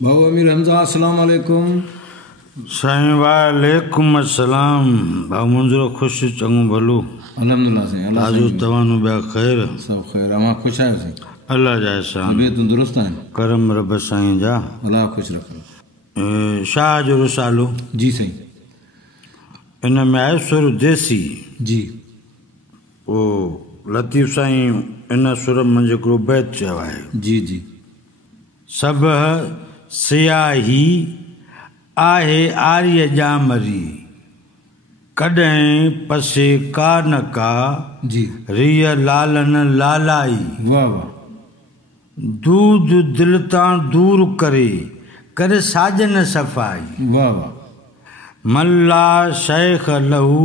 भाऊ अमीर हमज़ा अस्सलाम वालेकुम। साईं वालेकुम अस्सलाम। भाउ मुंहिंजो ख़ुशि चङो भलो अल्हम्दुलिल्लाह साईं। ताजो तव्हांजो ॿिया ख़ैर सब ख़ैर। अवां ख़ुशि आहियो साईं? अल्लाह जा एहसान तबियतूं दुरुस्त आहिनि? करम रब साईं जा अल्लाह ख़ुशि रखे। शाह जो रिसालो जी साईं। इन में आहे सुर देसी जी। ओ लतीफ़ साईं इन सुर मंझि हिकिड़ो बैत चयो आहे। जी जी। सभ सियाही आहे आर्य जामरी, कॾहिं पसे का न का जी। रिय लालन लालाई, वाह वाह। दूध दिल तां दूर करे करे साजन सफ़ाई, वाह वाह। मल्ला शेख लहू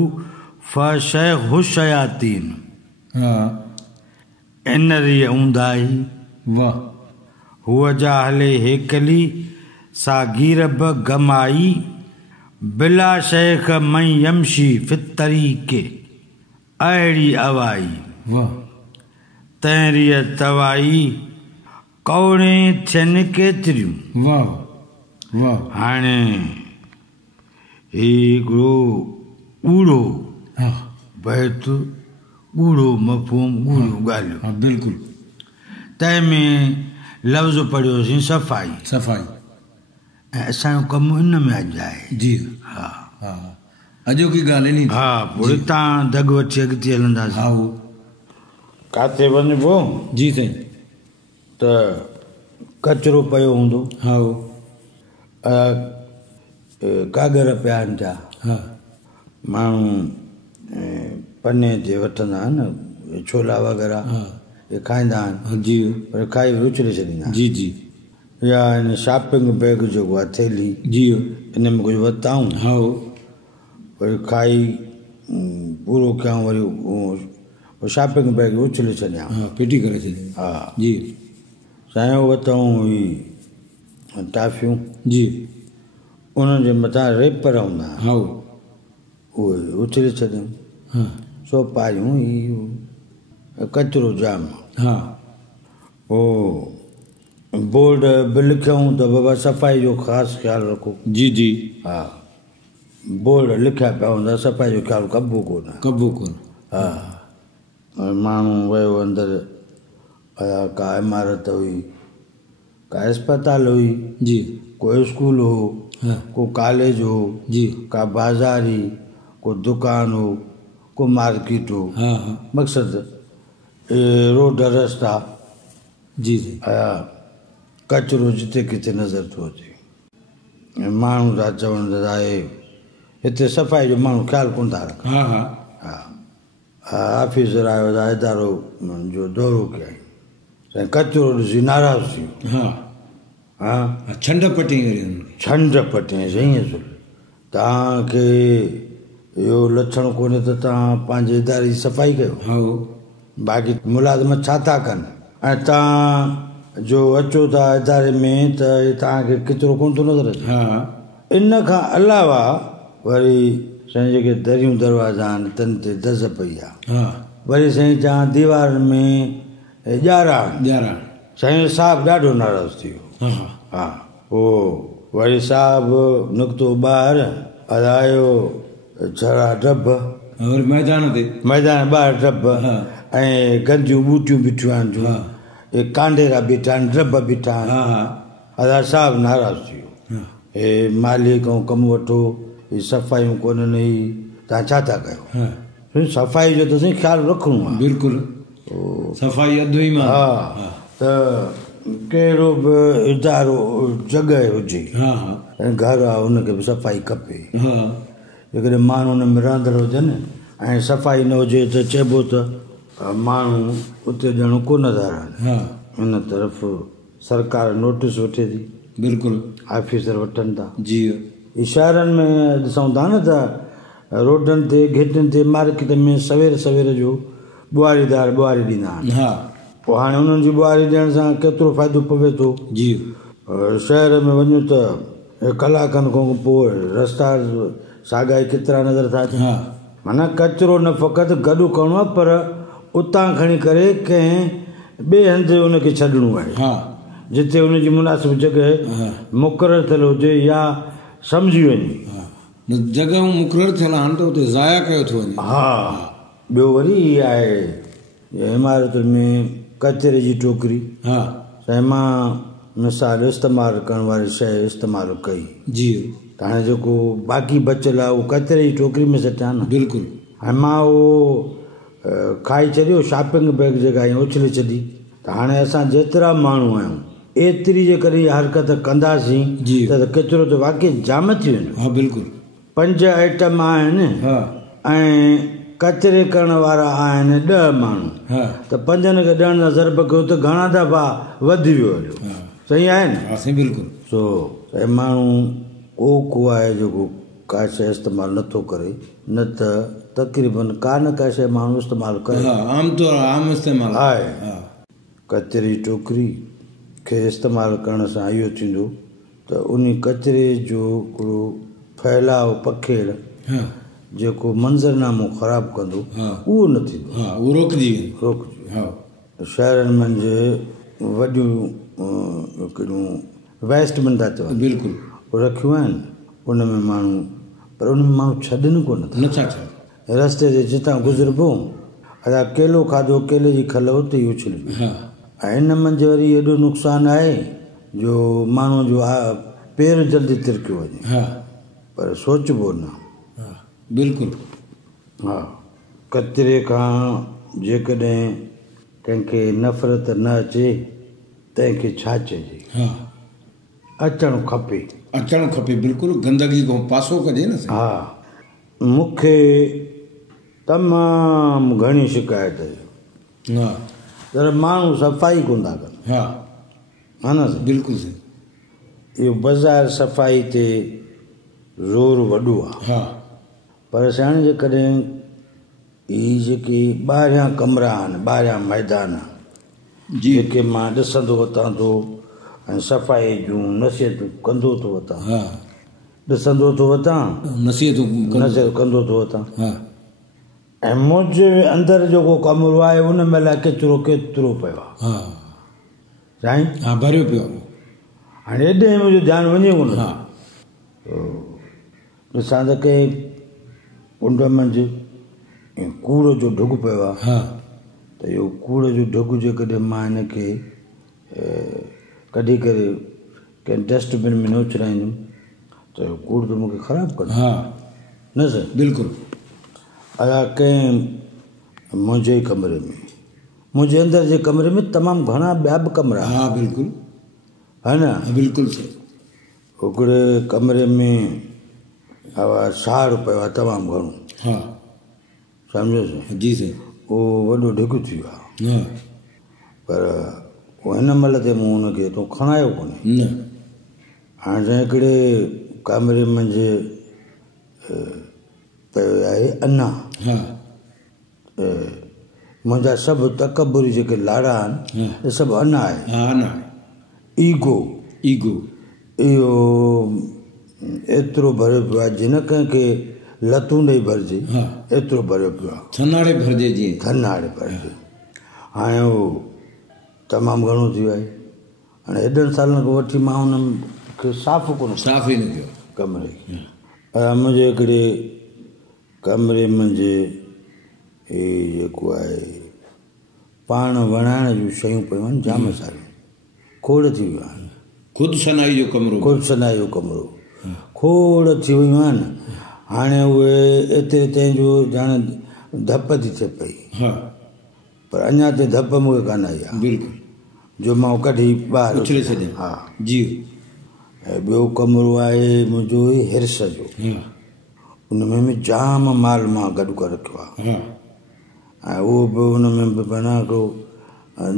फ शेख हुशयातीन, हाँ। इन रिय ऊंदाई, वाह। हुआ जा हले हेकली सागीर ब गमाई, बिला शेख मई यमशी फित तरीके, अहिड़ी अवाई, वाह। तहरी तवाई कौड़े थियनि केतिरियूं। वाह वाह। हाणे हिकिड़ो ॻूढ़ो हाँ बैत, ॻूढ़ो मफ़हूम, ॻूढ़ियूं ॻाल्हियूं। हाँ बिल्कुलु। तंहिंमें लफ़्ज़ पढ़ियोसीं सफ़ाई। सफ़ाई। ऐं असांजो कमु इन में अॼु आहे। जी। हा हा अॼोकी ॻाल्हि नी। हा पोइ तव्हां दग वठी अॻिते हलंदासीं। हा हो। काथे वञिबो जी साईं। त कचिरो पियो हूंदो, हा हो। कागर पिया आहिनि था, हा। माण्हू पने ते वठंदा आहिनि छोला वग़ैरह, हा हे खाईंदा आहिनि। हाँ जी। पर खाई विचुले छॾींदा आहिनि। जी जी। या हिन शॉपिंग बैग जेको आहे थैली, जी इन में कुझु वरिताऊं, हा हो। वरी खाई पूरो कयूं, वरी शॉपिंग बैग उछले छॾियां। हाँ पेटी करे छॾी। हा जी साईं वरितऊं ही टाफियूं, जी। उन्हनि जे मथां रेपर हूंदा हा हो। उहे उछले छॾियूं। हाँ सो पायूं ही कचिरो जाम। हा। पोइ बोर्ड बि लिखियऊं त बाबा सफ़ाई जो ख़ासि ख़्यालु रखो। जी जी। हा बोर्ड लिखिया पिया हूंदा, सफ़ाई जो ख़्यालु कबो कोन। कबो कोन। हा माण्हू वियो अंदरि, का इमारत हुई, का अस्पताल हुई, जी। को स्कूल हो, हाँ को कॉलेज हो, जी। का बाज़ारी, को दुकान हो, को मार्केट हो। हाँ हाँ मक़सदु रोड रस्ता, जी जी। कचिरो जिते किथे नज़र थो अचे। माण्हू था चवनि त आहे हिते सफ़ाई जो माण्हू ख़्यालु कोन था रखनि। हाँ हाँ हा ऑफिसर आयो त इदारो जो दौरो कयईं, साईं कचिरो ॾिसी नाराज़ थी वियो। हाँ हा छंड पटी करे छंड पटे साईं असुल तव्हांखे इहो लक्षण कोन्हे त तव्हां पंहिंजे इदारे जी सफ़ाई कयो। हा हो। बाक़ी मुलाज़िम छा था कनि, ऐं तव्हां जो अचो था इदारे में त तव्हांखे केतिरो कोन थो नज़र अचे। हाँ इन खां अलावा वरी साईं जेके दरियूं दरवाज़ा आहिनि तन ते दज़ पई आहे। हाँ वरी साईं चवां दीवार में ॼारा, ॼारा। साईं साहब ॾाढो नाराज़ थी वियो। हाँ हाँ हा पोइ वरी साहब निकितो ॿाहिरि, हलायो छड़ा डब, और मैदान ते मैदान ॿाहिरि डब, हाँ ऐं गंदियूं ॿूटियूं बीठियूं आहिनि, हाँ कांडेरा बीठा आहिनि, डब बीठा आहिनि। हाँ हाँ अदा साहब नाराज़ थी वियो। हाँ हे मालिक ऐं कमु वठो, ही सफ़ाइयूं कोन्हनि, ही तव्हां छा था कयो? हाँ सफ़ाई जो त साईं ख़्यालु रखणो आहे। बिल्कुलु। सफ़ाई अधु ई मां। हा त कहिड़ो बि इदारो जॻह हुजे, हाँ हाँ घर आहे, हुनखे बि सफ़ाई खपे। हाँ जेकॾहिं माण्हू हुन में रहंदड़ हुजनि ऐं सफ़ाई न हुजे त चइबो त माण्हू उते ॼणो कोन था रहनि। हाँ हिन तरफ़ सरकार नोटिस वठे थी, बिल्कुलु। ऑफिसर वठनि था। जी ई शहरनि में ॾिसूं था न त रोडनि ते गेटनि ते मार्केट में सवेर सवेर जो ॿुहारीदार ॿुहारी ॾींदा आहिनि। हाँ पोइ हाणे उन्हनि जी ॿुहारी ॾियण सां केतिरो फ़ाइदो पवे थो। जी शहर में वञूं त कलाकनि खां पोइ रस्ता साॻा ई केतिरा नज़र था अचनि। हाँ माना कचिरो न फ़क़ति गॾु करिणो आहे, पर उतां खणी करे कंहिं ॿिए हंधि उनखे छॾिणो आहे। हाँ जिते हुनजी मुनासिब जॻह मुक़ररु थियल हुजे या सम्झी वञे। जॻहियूं मुक़ररु थियल आहिनि त उते ज़ाया कयो थो वञे। हा, ॿियो वरी इहा आहे इमारतुनि में कचिरे जी टोकरी। हा, साईं मां मिसाल इस्तेमालु करण वारी शइ इस्तेमालु कई जी, त हाणे जेको बाक़ी बचियलु आहे उहो कचिरे जी टोकरी में सटिया न। बिल्कुलु। हाणे मां उहो खाई छॾियो, शॉपिंग बैग जेका आई उछले छॾी। त हाणे असां जेतिरा माण्हू आहियूं एतिरी जे करे हरकत कंदासीं त किचिरो त वाक़ई जाम थी वेंदो। हा, बिल्कुलु। 5 आइटम आहिनि ऐं कचिरे करण वारा आहिनि 10 माण्हू। त 5 खे 10 जा ज़रब कयो त घणा दफ़ा वधी वियो हलियो। सही आहे न? हा, सही, बिल्कुलु। सो माण्हू को आहे जेको का शइ इस्तेमालु नथो करे, न त तक़रीबन का न का शइ माण्हू इस्तेमालु करे। आम इस्तेमालु आहे। कचिरे जी टोकरी खे इस्तेमालु करण सां इहो थींदो त उन कचिरे जो हिकिड़ो फैलाव पखेड़ जेको मंज़रनामो ख़राबु कंदो उहो न थींदो। उहो रोकिजी शहरनि मंझि वॾियूं हिकिड़ियूं वेस्टमेंट था चवनि, बिल्कुलु रखियूं आहिनि। उन में माण्हू, पर उन में माण्हू छॾनि कोन था। रस्ते ते जितां गुज़रबो असां केलो खाधो, केले जी खल उते ई उछली। ऐं इन मंझि वरी एॾो नुक़सानु आहे जो माण्हूअ जो पेर जल्दी तिरकियो वञे, पर सोचबो न। बिल्कुलु। हा, कचिरे खां जेकॾहिं कंहिंखे नफ़रत न अचे तंहिंखे छा चइजे? अचणु खपे। बिल्कुलु, गंदगी खां पासो कजे न। हा, मूंखे तमामु घणी शिकायत आहे पर माण्हू सफ़ाई कोन था कनि। हा न, बिल्कुलु सही। इहो बाज़ारि सफ़ाई ते ज़ोर वॾो आहे। पर साईं जेकॾहिं इहे जेके ॿाहिरियां कमरा आहिनि, ॿाहिरियां मैदान जेके मां ॾिसंदो वठां थो ऐं सफ़ाई जूं नसीहतूं कंदो थो वठां, ॾिसंदो थो वठां, नसीहतूं कंदो थो वठां, ऐं मुंहिंजे अंदरि जेको कमरो आहे उन महिल किचिरो केतिरो पियो आहे साईं। भरियो पियो। हाणे हेॾे मुंहिंजो ध्यानु वञे कोन। ॾिसां त कंहिं कुंड मंझि कूड़ जो ढुग पियो आहे त इहो कूड़ जो ढुग जेकॾहिं मां हिनखे कढी करे कंहिं डस्टबिन में न उछलाईंदुमि त इहो कूड़ त मूंखे ख़राबु कंदो न सर? बिल्कुलु। अला कंहिं मुंहिंजे कमरे में, मुंहिंजे अंदरि जे कमरे में तमामु घणा ॿिया बि कमरा। बिल्कुलु, है न? बिल्कुलु सही। हिकिड़े कमरे में साड़ पियो आहे तमामु घणो। सम्झो जी सही। उहो वॾो ढिग थी वियो आहे, पर हिन महिल ते मूं हुनखे तो खणायो कोन्हे। हाणे हिकिड़े कमरे मंझि पियो आहे अना। मुंहिंजा सभु तकबुरी जेके लाड़ा आहिनि सभु अना आहे। ईगो इहो एतिरो भरियो पियो आहे जिन कंहिंखे लतूं ॾेई भरिजे एतिरो भरियो पियो आहे। थनाड़े भरिजे। हाणे उहो तमामु घणो थी वियो आहे। हाणे हेॾनि सालनि खां वठी मां हुनखे साफ़ ई न कयो कमरे। मुंहिंजे हिकिड़े कमरे मंझि जेको आहे पाण वणाइण जूं शयूं पियूं आहिनि जाम सारियूं, खोड़ थी वियूं आहिनि। ख़ुदि सनाई जो कमरो खोड़ थी वियूं आहिनि। हाणे उहे एतिरे ताईं जो ॼाण धप थी थिए पई, पर अञा ताईं धप मूंखे कान आई आहे। बिल्कुलु, जो मां कढी ॿाहिरि उछले छॾियां। हा जी। ऐं ॿियो कमरो आहे मुंहिंजो हिर्स जो, उन में जाम माल मां गॾु करे रखियो आहे। ऐं उहो बि उन में बि माना को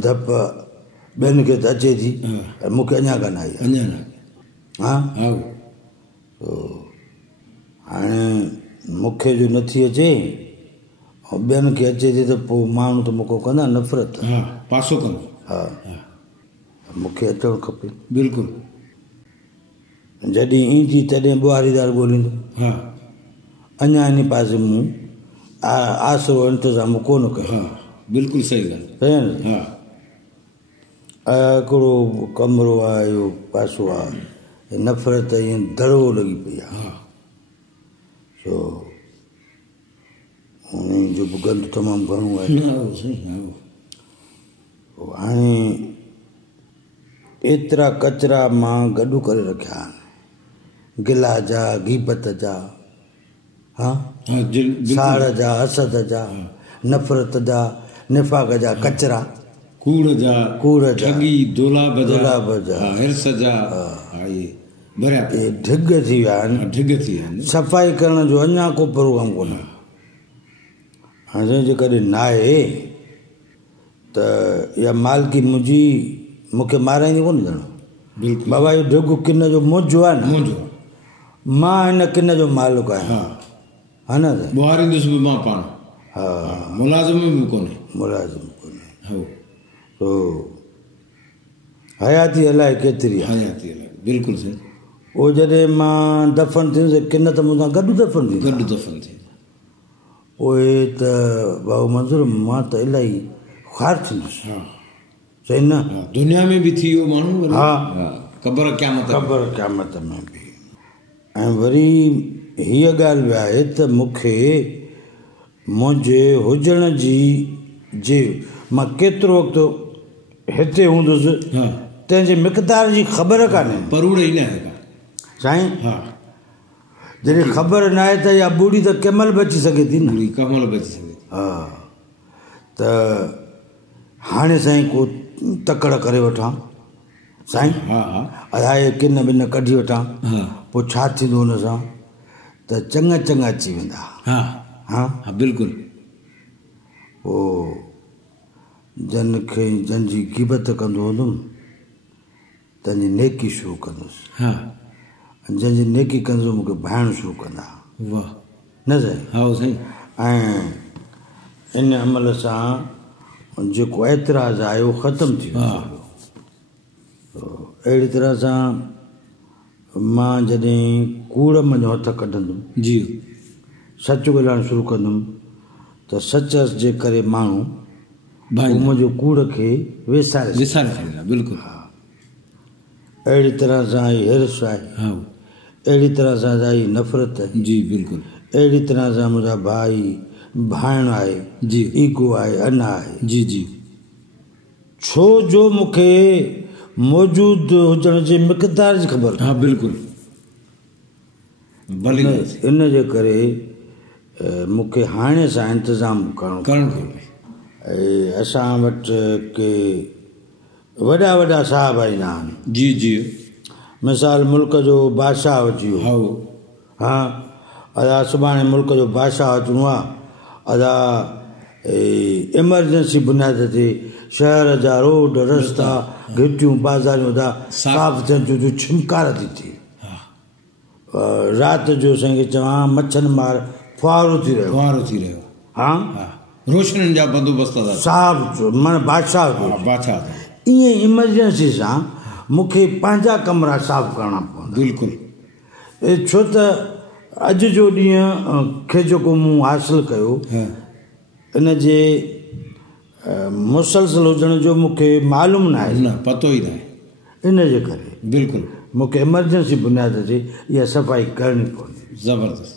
धप ॿियनि खे त अचे थी, मूंखे अञा कान आई आहे। हाणे मूंखे जो नथी अचे ऐं ॿियनि खे अचे थी त पोइ माण्हू त मूंखां कंदा नफ़रत, पासो कंदो। हा, मूंखे अचणु खपे। बिल्कुलु। जॾहिं ईंदी तॾहिं ॿुहारीदार ॻोल्हींदो। अञा इन पासे मूं आसरो इंतज़ाम कोन कयो। बिल्कुलु सही ॻाल्हि। हिकिड़ो कमिरो आहे इहो पासो आहे नफ़रत ईअं दड़ो लॻी पई आहे छो उन जो बि गंद तमामु घणो आहे हाणे एतिरा कचिरा मां गॾु करे रखिया आहिनि गिला जा गीबत जा साड़ जा हसद जा नफ़रत जा निफ़ाक़ जा कचिरा कूड़ जा ठगी दोलाब जा हिर्स जा इहे ढिग थी विया आहिनि सफ़ाई करण जो अञा को प्रोग्राम कोन्हे हाणे जेकॾहिं न आहे त इहा मालिकी मुंहिंजी मूंखे माराईंदी कोन ॼण बाबा इहो ढिग किन जो मुंहिंजो आहे न मां हिन किन जो मालिक आहियां हा न ॿुहारींदुसि बि मां पाण मुलाज़िम बि कोन्हे तो हयाती अलाए केतिरी आहे बिल्कुलु सही उहो जॾहिं मां दफ़न थींदुसि किन त मूंसां गॾु दफ़न थी उहे त बाबू मंज़ूर मां त इलाही ख़्वार थींदुसि सही न दुनिया में बि थी वियो माण्हू हा क़ब्र क़यामत में बि ऐं वरी हीअ ॻाल्हि बि आहे त मूंखे मुंहिंजे हुजण जी मां केतिरो वक़्तु हिते हूंदुसि तंहिंजे मिक़दार जी ख़बर कान्हे परूड़ ई न आहे साईं जॾहिं ख़बर न आहे त इहा ॿुड़ी त कंहिंमहिल बि अची सघे थी न हा त हाणे साईं को तकड़ करे वठां साईं अलाए किन बिन कढी वठां पोइ छा थींदो हुन सां त चङा अची वेंदा हा बिल्कुलु पोइ जन जी ग़ीबत कंदो हूंदुमि तंहिंजी नेकी शुरू कंदुसि जंहिंजी नेकी कंदुसि मूंखे भाइण शुरू कंदा न साईं ऐं इन अमल सां जेको एतिराज़ आहे उहो ख़तमु थी वियो अहिड़ी तरह सां मां जॾहिं कूड़ मुंहिंजो हथ कढंदुमि सच ॻाल्हाइणु शुरू कंदुमि त सच जे करे माण्हू मुंहिंजो कूड़ खे विसारे बिल्कुलु अहिड़ी तरह सां ई हिर्स आहे अहिड़ी तरह सां ई नफ़रत आहे बिल्कुलु अहिड़ी तरह सां मुंहिंजा भाई भाइण आहे ईगो आहे अन आहे छो जो मूंखे मौजूदु हुजण जे मिक़दार जी ख़बर बिल्कुलु इन जे करे मूंखे हाणे सां इंतज़ाम करणु खपे असां वटि के वॾा साहब ईंदा आहिनि मिसाल मुल्क जो बादशाह अची वियो अदा सुभाणे मुल्क जो बादशाह अचिणो आहे अदा इमरजेंसी बुनियाद ते शहर जा रोड रस्ता घिटियूं बाज़ारियूं साफ़ थियनि थियूं छिमकार थी थिए राति जो असांखे चवां मच्छर मार फुआरो थी रहियो रोशनियुनि जा बंदोबस्त साफ़ माना बादशाह ईअं इमरजेंसी सां मूंखे पंहिंजा कमरा साफ़ करणा पवंदा बिल्कुलु छो त अॼु जो ॾींहुं खे जेको मूं हासिलु कयो इन जे मुसलसल हुजण जो मूंखे मालूम न आहे पतो ई न आहे इन जे करे बिल्कुलु मूंखे इमरजेंसी बुनियाद ते इहा सफ़ाई करणी पवंदी ज़बरदस्त